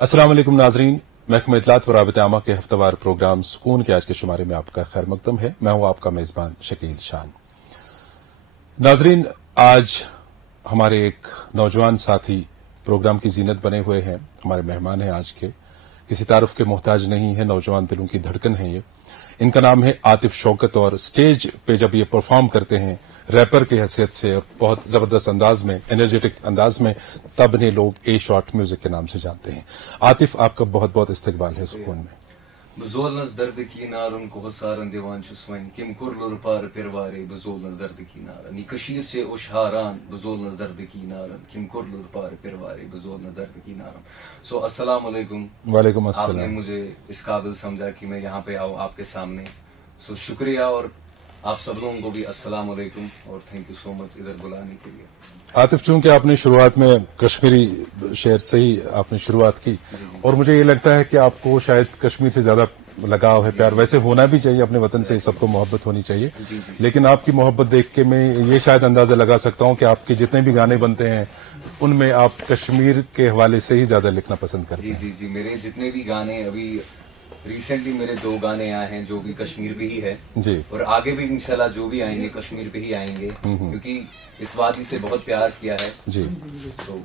अस्सलाम वालेकुम नाजरीन, महकमा इत्तलात व राबिता आमा के हफ्तावार प्रोग्राम सुकून के आज के शुमारे में आपका खैर मकदम है। मैं हूं आपका मेजबान शकील शान। नाजरीन, आज हमारे एक नौजवान साथी प्रोग्राम की जीनत बने हुए हैं। हमारे मेहमान हैं आज के, किसी तारुफ के मोहताज नहीं है, नौजवान दिलों की धड़कन है ये। इनका नाम है आतिफ शौकत और स्टेज पे जब ये परफॉर्म करते हैं रैपर की हैसियत से और बहुत जबरदस्त अंदाज में, एनर्जेटिक अंदाज में, तब इन्हें लोग ए शॉर्ट म्यूजिक के नाम से जानते हैं। आतिफ, आपका बहुत बहुत इस्तकबाल है सुकून में। बजोलनस दर्द की नारन को सारन दिवान छुस्वन किम कुरलुर पार पिरवारे बजोलनस दर्द की नारन नी कशीर से उशहारान बजोलनस दर्द की नारन किम कुरलुर पार पिरवारे बजोलनस दर्द की नारन। सो अस्सलाम वालेकुम। वालेकुम अस्सलाम। आपने मुझे इस काबिल समझा कि मैं यहाँ पे आऊँ आपके सामने, सो शुक्रिया। और आप सब लोगों को भी अस्सलाम वालेकुम और थैंक यू सो मच इधर बुलाने के लिए। आतिफ, चूंकि आपने शुरुआत में कश्मीरी शेर से ही आपने शुरुआत की और मुझे ये लगता है कि आपको शायद कश्मीर से ज्यादा लगाव है, प्यार वैसे होना भी चाहिए, अपने वतन से सबको मोहब्बत होनी चाहिए। लेकिन आपकी मोहब्बत देख के मैं ये शायद अंदाजा लगा सकता हूँ कि आपके जितने भी गाने बनते हैं उनमें आप कश्मीर के हवाले से ही ज्यादा लिखना पसंद करते हैं। जी, मेरे जितने भी गाने अभी रिसेंटली मेरे 2 गाने आए हैं जो भी कश्मीर पे ही है जी, और आगे भी इंशाल्लाह जो भी आएंगे कश्मीर पे ही आएंगे, क्योंकि इस वादी से बहुत प्यार किया है जी, तो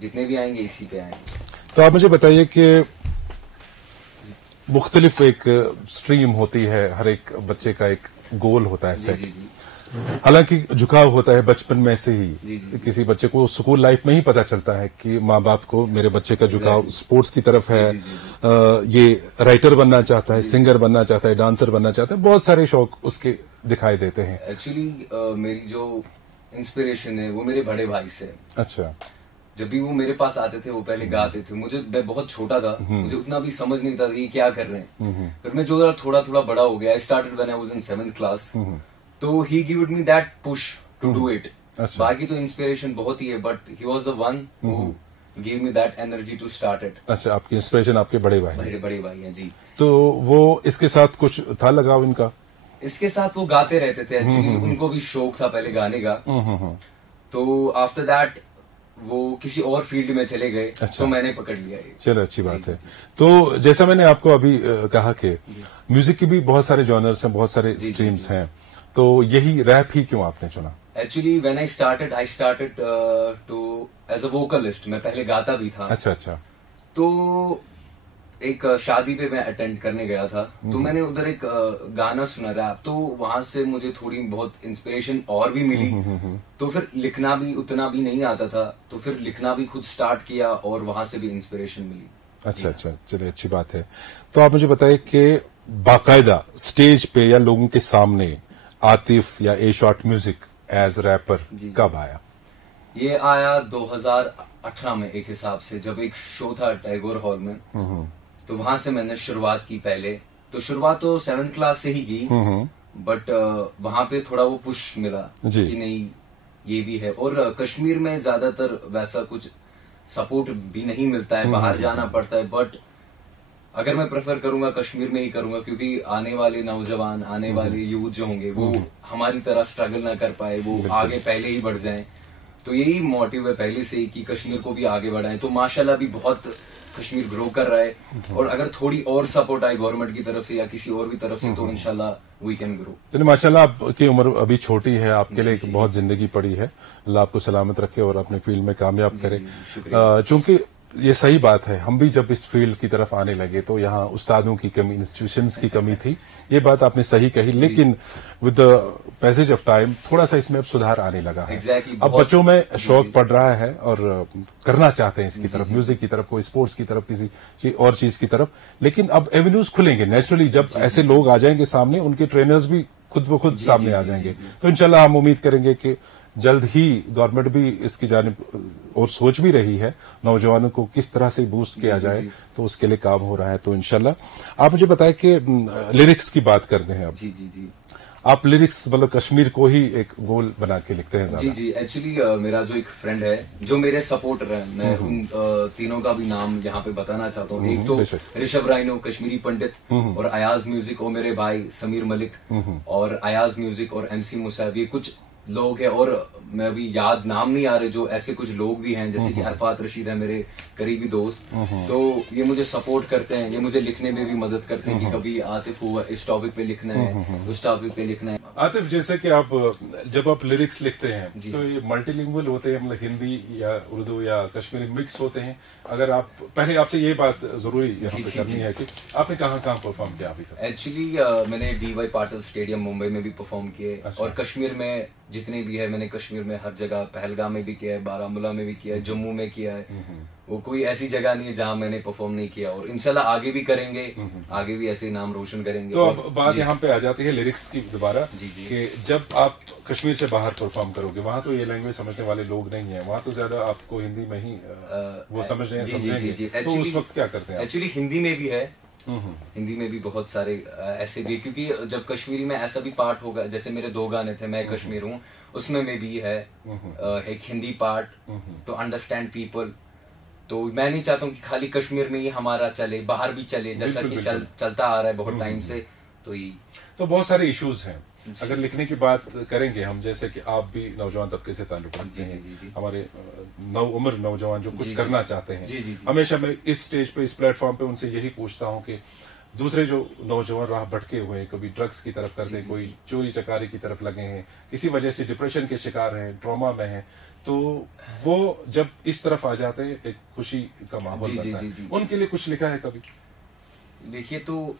जितने भी आएंगे इसी पे आएंगे। तो आप मुझे बताइए कि मुख्तलिफ एक स्ट्रीम होती है, हर एक बच्चे का एक गोल होता है सेट। हालांकि झुकाव होता है बचपन में से ही। किसी बच्चे को स्कूल लाइफ में ही पता चलता है कि माँ बाप को मेरे बच्चे का झुकाव स्पोर्ट्स की तरफ है, ये राइटर बनना चाहता है, सिंगर बनना चाहता है, डांसर बनना चाहता है, बहुत सारे शौक उसके दिखाई देते हैं। एक्चुअली मेरी जो इंस्पिरेशन है वो मेरे बड़े भाई से। अच्छा, जब भी वो मेरे पास आते थे वो पहले गाते थे, मैं बहुत छोटा था, मुझे उतना भी समझ नहीं था कि क्या कर रहे हैं। फिर मैं जो थोड़ा थोड़ा बड़ा हो गया, I started when I was in 7th class, तो he gived me that push to do it. बाकी तो इंस्पिरेशन बहुत ही है, but he was the one who give me that energy to start it. अच्छा, आपकी इंस्पिरेशन आपके बड़े भाई? मेरे बड़े भाई हैं जी। तो वो इसके साथ कुछ था लगाव इनका? इसके साथ वो गाते रहते थे एक्चुअली, उनको भी शौक था पहले गाने का। तो आफ्टर दैट वो किसी और फील्ड में चले गए। अच्छा। तो मैंने पकड़ लिया ये। चलो, अच्छी बात है। तो जैसा मैंने आपको अभी कहा कि म्यूजिक की भी बहुत सारे जॉनर्स हैं, बहुत सारे स्ट्रीम्स हैं, तो यही रैप ही क्यों आपने चुना? Actually when I started to as a vocalist. मैं पहले गाता भी था। अच्छा। तो एक शादी पे मैं अटेंड करने गया था, तो मैंने उधर एक गाना सुना रैप, तो वहां से मुझे थोड़ी बहुत इंस्पिरेशन और भी मिली। तो फिर लिखना भी उतना भी नहीं आता था, तो फिर लिखना भी खुद स्टार्ट किया और वहां से भी इंस्पिरेशन मिली। अच्छा, चलिए, अच्छी बात है। तो आप मुझे बताइए कि बाकायदा स्टेज पे या लोगों के सामने आतिफ या a short music as rapper कब आया? ये आया 2018 में एक हिसाब से, जब एक शो था टैगोर हॉल में, तो वहां से मैंने शुरुआत की। पहले तो शुरुआत तो 7th क्लास से ही की, बट वहां पे थोड़ा वो पुश मिला कि नहीं ये भी है। और कश्मीर में ज्यादातर वैसा कुछ सपोर्ट भी नहीं मिलता है, बाहर जाना पड़ता है। बट अगर मैं प्रेफर करूंगा कश्मीर में ही करूंगा, क्योंकि आने वाले नौजवान, आने वाले यूथ जो होंगे वो हमारी तरह स्ट्रगल ना कर पाए, वो आगे पहले ही बढ़ जाएं। तो यही मोटिव है पहले से ही कि कश्मीर को भी आगे बढ़ाएं। तो माशाल्लाह भी बहुत कश्मीर ग्रो कर रहा है, और अगर थोड़ी और सपोर्ट आए गवर्नमेंट की तरफ से या किसी और भी तरफ से, तो इंशाल्लाह वी कैन ग्रो। चलिए, माशाल्लाह आपकी उम्र अभी छोटी है, आपके लिए बहुत जिंदगी पड़ी है। अल्लाह आपको सलामत रखे और अपने फील्ड में कामयाब करे। चूंकि ये सही बात है, हम भी जब इस फील्ड की तरफ आने लगे तो यहाँ उस्तादों की कमी, इंस्टीट्यूशंस की कमी थी, ये बात आपने सही कही। लेकिन with the passage of time थोड़ा सा इसमें अब सुधार आने लगा है। अब बच्चों में शौक पड़ रहा है और करना चाहते हैं इसकी तरफ, म्यूजिक की तरफ, कोई स्पोर्ट्स की तरफ, किसी और चीज की तरफ। लेकिन अब एवेन्यूज खुलेंगे नेचुरली, जब ऐसे लोग आ जाएंगे सामने, उनके ट्रेनर्स भी खुद ब खुद सामने आ जाएंगे। तो इंशाल्लाह हम उम्मीद करेंगे कि जल्द ही गवर्नमेंट भी इसकी जानिब और सोच भी रही है, नौजवानों को किस तरह से बूस्ट किया जाए, तो उसके लिए काम हो रहा है। तो इंशाल्लाह आप मुझे बताएं कि लिरिक्स की बात करते हैं अब। जी। आप लिरिक्स मतलब कश्मीर को ही एक गोल बना के लिखते हैं ज्यादा? जी। एक्चुअली मेरा जो एक फ्रेंड है, जो मेरे सपोर्टर है, मैं उन तीनों का भी नाम यहाँ पे बताना चाहता हूँ। एक तो ऋषभ राइनो कश्मीरी पंडित, और अयाज म्यूजिक और मेरे भाई समीर मलिक, और अयाज म्यूजिक और MC मुसाब, ये कुछ लोग हैं, और मैं अभी याद नाम नहीं आ रहे, जो ऐसे कुछ लोग भी हैं जैसे कि अरफात रशीद है मेरे करीबी दोस्त, तो ये मुझे सपोर्ट करते हैं, ये मुझे लिखने में भी मदद करते हैं कि कभी आतिफ हुआ इस टॉपिक पे लिखना है, उस टॉपिक पे लिखना है। आतिफ, जैसे कि आप जब आप लिरिक्स लिखते हैं तो ये मल्टीलिंगुअल होते हैं, मतलब हिंदी या उर्दू या कश्मीरी मिक्स होते हैं? अगर आप पहले आपसे ये बात जरूरी यहाँ पे करनी है कि आपने कहाँ परफॉर्म किया अभी तक? एक्चुअली मैंने DY पाटिल स्टेडियम मुंबई में भी परफॉर्म किए, और कश्मीर में जितने भी है मैंने कश्मीर में हर जगह, पहलगाम में भी किया है, बारामूला में भी किया है, जम्मू में किया है। वो कोई ऐसी जगह नहीं है जहां मैंने परफॉर्म नहीं किया, और इंशाल्लाह आगे भी करेंगे, आगे भी ऐसे नाम रोशन करेंगे। तो अब बात यहाँ पे आ जाती है लिरिक्स की दोबारा, कि जब आप कश्मीर से बाहर परफॉर्म करोगे, वहां तो ये लैंग्वेज समझने वाले लोग नहीं है, वहां तो ज्यादा आपको हिंदी में ही वो समझ रहे हैं, समझेंगे, तो उस वक्त क्या करते हैं? एक्चुअली हिंदी में भी है, हिंदी में भी बहुत सारे ऐसे भी, क्योंकि जब कश्मीरी में ऐसा भी पार्ट होगा, जैसे मेरे 2 गाने थे, मैं कश्मीर हूँ, उसमें में भी है एक Hindi part two understand people. तो मैं नहीं चाहता हूँ कि खाली कश्मीर में ही हमारा चले, बाहर भी चले, जैसा कि चलता आ रहा है बहुत टाइम से। तो बहुत सारे इश्यूज हैं। अगर लिखने की बात करेंगे हम, जैसे कि आप भी नौजवान तबके से ताल्लुक रखते हैं, हमारे उम्र नौजवान जो कुछ करना चाहते हैं, हमेशा मैं इस स्टेज पे, इस प्लेटफॉर्म पे उनसे यही पूछता हूँ कि दूसरे जो नौजवान राह भटके हुए हैं, कभी ड्रग्स की तरफ करते हैं, कोई चोरी चकारी की तरफ लगे हैं, किसी वजह से डिप्रेशन के शिकार हैं, ट्रॉमा में हैं, तो वो जब इस तरफ आ जाते हैं, एक खुशी का माहौल बनता है। उनके लिए कुछ लिखा है कभी? देखिए, तो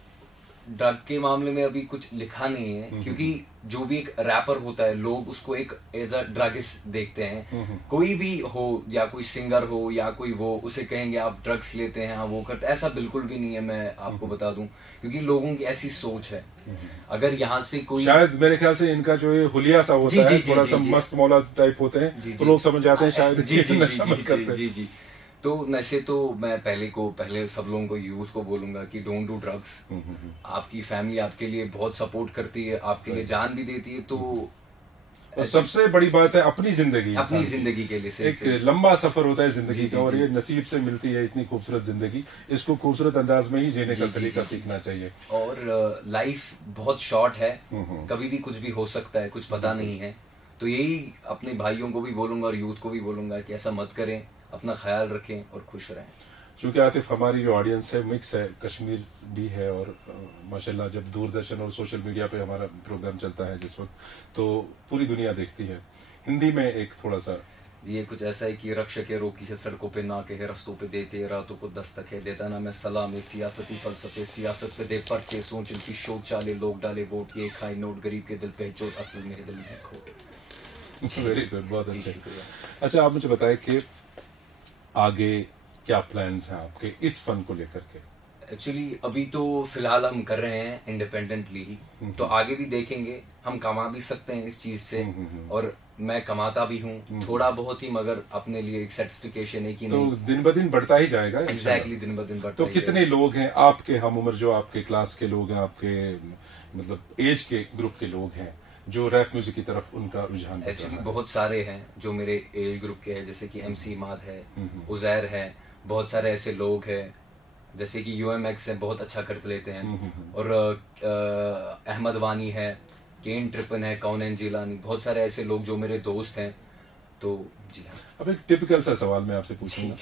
ड्रग के मामले में अभी कुछ लिखा नहीं है, क्योंकि जो भी एक रैपर होता है, लोग उसको एक एज अ ड्रगिस्ट देखते हैं। कोई भी हो, या कोई सिंगर हो या कोई वो, उसे कहेंगे आप ड्रग्स लेते हैं, वो करते, ऐसा बिल्कुल भी नहीं है, मैं आपको बता दूं, क्योंकि लोगों की ऐसी सोच है। अगर यहाँ से कोई, शायद मेरे ख्याल से इनका जो ये हुलिया सा होता है, थोड़ा सा मस्त मौला टाइप होते हैं, तो लोग समझ जाते हैं शायद। जी। तो नशे तो मैं पहले सब लोगों को, यूथ को बोलूंगा कि डोंट डू ड्रग्स। आपकी फैमिली आपके लिए बहुत सपोर्ट करती है, आपके लिए जान भी देती है, तो सबसे बड़ी बात है अपनी जिंदगी के लिए एक लंबा सफर होता है जिंदगी का, और ये नसीब से मिलती है इतनी खूबसूरत जिंदगी, इसको खूबसूरत अंदाज में ही जीने का तरीका सीखना चाहिए। और लाइफ बहुत शॉर्ट है, कभी भी कुछ भी हो सकता है, कुछ पता नहीं है। तो यही अपने भाइयों को भी बोलूंगा और यूथ को भी बोलूंगा कि ऐसा मत करें, अपना ख्याल रखें और खुश रहें। चूंकि आतिफ, हमारी जो ऑडियंस है मिक्स है, कश्मीर भी है, और माशाल्लाह जब दूरदर्शन और सोशल मीडिया पे हमारा प्रोग्राम चलता है जिस वक्त, तो पूरी दुनिया देखती है। हिंदी में एक थोड़ा सा जी, ये कुछ ऐसा है कि रक्षक रोकी है सड़कों पे, ना के रस्तों पे, देते रातों को दस्तक है, देता ना मैं सलाम है सियासती फलसफे, सियासत पे दे परचे, सोच इनकी शोच चाले, लोग डाले वोट, ये खाए नोट, गरीब के दिल पे चोट, असल में दिल में खोट। वेरी गुड, बहुत अच्छा। आप मुझे बताएं कि आगे क्या प्लान्स हैं आपके इस फन को लेकर के? एक्चुअली अभी तो फिलहाल हम कर रहे हैं इंडिपेंडेंटली ही, तो आगे भी देखेंगे, हम कमा भी सकते हैं इस चीज से, और मैं कमाता भी हूँ थोड़ा बहुत ही, मगर अपने लिए एक सेटिस्फिकेशन है कि तो दिन ब दिन बढ़ता ही जाएगा। एग्जैक्टली, दिन ब दिन बढ़ता। तो कितने लोग हैं आपके हम उम्र, जो आपके क्लास के लोग हैं, आपके मतलब एज के ग्रुप के लोग हैं जो रैप म्यूजिक की तरफ उनका रुझान? एक्चुअली बहुत सारे हैं जो मेरे एज ग्रुप के हैं, जैसे कि MC इमाद है, उजैर है, बहुत सारे ऐसे लोग हैं, जैसे कि UMX है, बहुत अच्छा कर लेते हैं, और अहमद वानी है, केन ट्रिपन है, कौन जिलानी, बहुत सारे ऐसे लोग जो मेरे दोस्त हैं। तो जी हाँ। अब एक टिपिकल सा सवाल मैं आपसे पूछूंगा,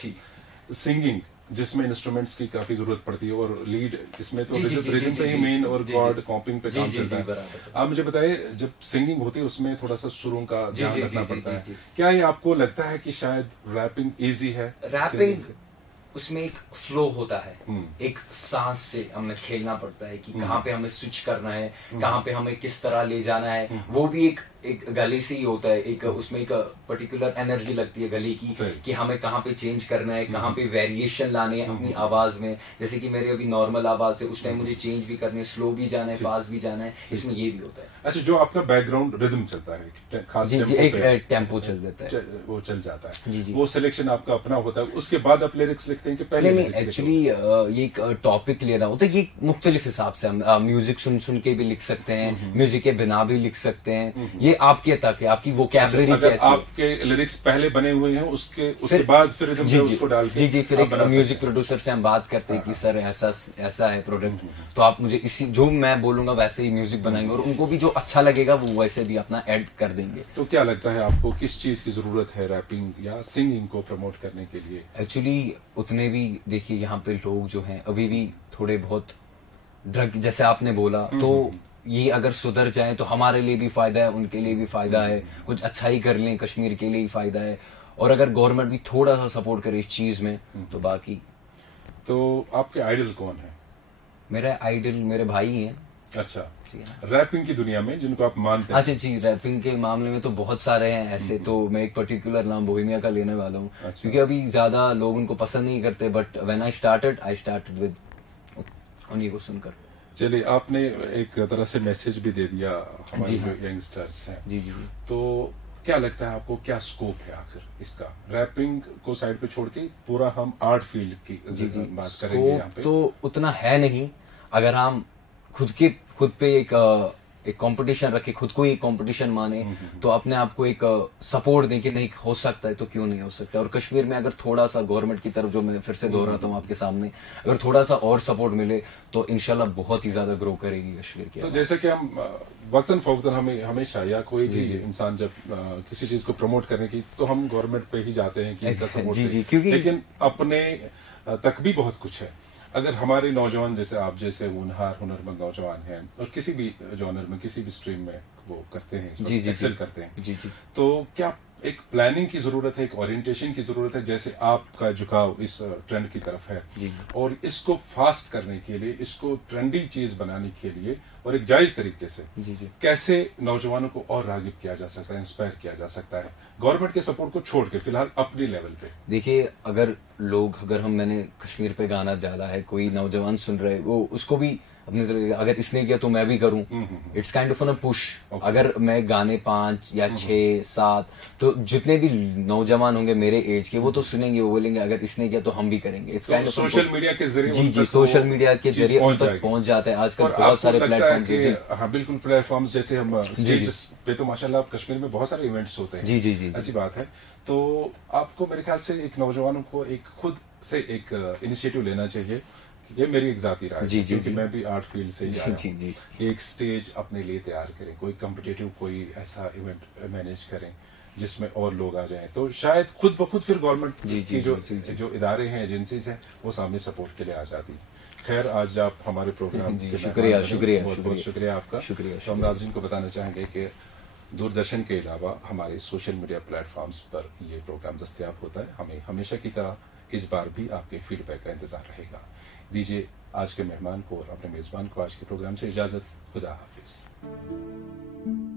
सिंगिंग जिसमें इंस्ट्रूमेंट्स की काफी जरूरत पड़ती है, और लीड इसमें तो रिदम पे ही मेन और कॉर्ड कॉपिंग पे काम चलता है। आप मुझे बताइए, जब सिंगिंग होती है उसमें थोड़ा सा सुरों का ध्यान रखना पड़ता है, क्या ये आपको लगता है कि शायद रैपिंग इजी है? रैपिंग उसमें एक फ्लो होता है, एक सांस से हमें खेलना पड़ता है कि कहाँ पे हमें स्विच करना है, कहाँ पे हमें किस तरह ले जाना है, वो भी एक गले से ही होता है, एक उसमें एक पर्टिकुलर एनर्जी लगती है गले की कि हमें कहाँ पे चेंज करना है, कहाँ पे वेरिएशन लाने हैं अपनी आवाज में। जैसे कि मेरे अभी नॉर्मल आवाज है, उस टाइम मुझे चेंज भी करने, स्लो भी जाना है, फास्ट भी जाना है, इसमें ये भी होता है। अच्छा, जो आपका बैकग्राउंड रिदम चलता है खास एक टेम्पो चल देता है, वो चल जाता है, वो सिलेक्शन आपका अपना होता है, उसके बाद आप लिरिक्स लिखते हैं कि पहले? नहीं, एक्चुअली ये एक टॉपिक लेना होता है, ये मुख्तलिफ हिसाब से हम म्यूजिक सुन के भी लिख सकते हैं, म्यूजिक के बिना भी लिख सकते हैं, ये आपके तक है, आपकी वोकैबुलरी अगर कैसी है। आपके लिरिक्स पहले बने हुए हैं उसके बाद फिर रिदम पे उसको डाल के जी फिर आप एक बना सकते म्यूजिक हैं। प्रोड्यूसर से हम बात करते हैं कि सर ऐसा है प्रोडक्ट, तो आप मुझे इसी जो मैं बोलूंगा वैसे ही म्यूजिक बनाएंगे, और उनको भी जो अच्छा लगेगा वो वैसे भी अपना ऐड कर देंगे। तो क्या लगता है आपको किस चीज की जरूरत है रैपिंग या सिंगिंग को प्रमोट करने के लिए? एक्चुअली उतने भी देखिए यहाँ पे लोग जो हैं अभी भी थोड़े बहुत ड्रग जैसे आपने बोला, तो ये अगर सुधर जाए तो हमारे लिए भी फायदा है, उनके लिए भी फायदा है, कुछ अच्छा ही कर लें कश्मीर के लिए ही फायदा है, और अगर गवर्नमेंट भी थोड़ा सा सपोर्ट करे इस चीज में तो बाकी। तो आपके आइडल कौन है? मेरा आइडल मेरे भाई हैं। अच्छा, जी हाँ। रैपिंग की दुनिया में जिनको आप मानते हैं? अच्छा जी, रैपिंग के मामले में तो बहुत सारे हैं ऐसे, तो मैं एक पर्टिकुलर नाम बोहेमिया का लेने वाला हूँ। अच्छा। क्योंकि अभी ज्यादा लोग उनको पसंद नहीं करते, but when I started with उन्हीं को सुनकर। चलिए, आपने एक तरह से मैसेज भी दे दिया हमारे जी जो हाँ। यंगस्टर्स हैं। जी जी जी। तो क्या लगता है आपको, क्या स्कोप है आखिर इसका? रैपिंग को साइड पे छोड़ के पूरा हम आर्ट फील्ड की जी जी, बात करेंगे यहाँ स्कोप पे। तो उतना है नहीं। अगर हम खुद पे एक कंपटीशन रखे, खुद को ही कंपटीशन माने, तो अपने आप को एक सपोर्ट दें कि नहीं हो सकता है तो क्यों नहीं हो सकता। और कश्मीर में अगर थोड़ा सा गवर्नमेंट की तरफ, जो मैं फिर से दोहराता हूँ आपके सामने, अगर थोड़ा सा और सपोर्ट मिले तो इंशाल्लाह बहुत ही ज्यादा ग्रो करेगी कश्मीर की। तो जैसे कि हम वक्तन फवक्तन हमें हमेशा, या कोई भी इंसान जब किसी चीज को प्रमोट करने की, तो हम गवर्नमेंट पे ही जाते हैं कि इनका सपोर्ट जी दें। जी, क्योंकि लेकिन अपने तक भी बहुत कुछ है। अगर हमारे नौजवान जैसे आप जैसे होनहार हुनरमंद नौजवान हैं और किसी भी जॉनर में, किसी भी स्ट्रीम में वो करते हैं, जी जी एक्सेल करते हैं, जी जी, तो क्या एक प्लानिंग की जरूरत है, एक ओरिएंटेशन की जरूरत है? जैसे आपका झुकाव इस ट्रेंड की तरफ है, जी। और इसको फास्ट करने के लिए, इसको ट्रेंडी चीज बनाने के लिए, और एक जायज तरीके से जी जी, कैसे नौजवानों को और रागिब किया जा सकता है, इंस्पायर किया जा सकता है, गवर्नमेंट के सपोर्ट को छोड़ के फिलहाल अपने लेवल पे? देखिए अगर मैंने कश्मीर पे गाना डाला है, कोई नौजवान सुन रहे, वो उसको भी अपने तरह, अगर इसने किया तो मैं भी करूं, it's kind of a push. अगर मैं गाने 5 या 6 7, तो जितने भी नौजवान होंगे मेरे एज के, वो तो सुनेंगे, वो बोलेंगे अगर इसने किया तो हम भी करेंगे। It's kind of social media के जरिए जी जी, सोशल मीडिया के जरिए उन तक पहुंच जाता है आजकल। और बहुत सारे आपको लगता है प्लेटफॉर्म। कि हाँ बिल्कुल, प्लेटफॉर्म्स जैसे हम स्टेज पे, तो माशाल्लाह कश्मीर में बहुत सारे इवेंट्स होते हैं। जी जी जी, ऐसी बात है। तो आपको मेरे ख्याल से एक नौजवानों को एक खुद से एक इनिशिएटिव लेना चाहिए। ये मेरी एक जाती राय है, जी, जी, क्योंकि जी। मैं भी आर्ट फील्ड से ही आया जी, हूं। जी। एक स्टेज अपने लिए तैयार करें, कोई कॉम्पिटिटिव कोई ऐसा इवेंट मैनेज करें जिसमें और लोग आ जाएं, तो शायद खुद ब खुद फिर गवर्नमेंट जी, की जी, जो इदारे हैं, एजेंसीज हैं, वो सामने सपोर्ट के लिए आ जाती है। खैर, आज आप हमारे प्रोग्राम जी, के शुक्रिया, मेहमान बने। शुक्रिया, बहुत बहुत शुक्रिया आपका। शुक्रिया, तो हम नाज़रीन को बताना चाहेंगे कि दूरदर्शन के अलावा हमारे सोशल मीडिया प्लेटफॉर्म्स पर ये प्रोग्राम दस्तयाब होता है। हमें हमेशा की तरह इस बार भी आपके फीडबैक का इंतजार रहेगा। दीजिए आज के मेहमान को और अपने मेजबान को आज के प्रोग्राम से इजाजत। खुदा हाफिज।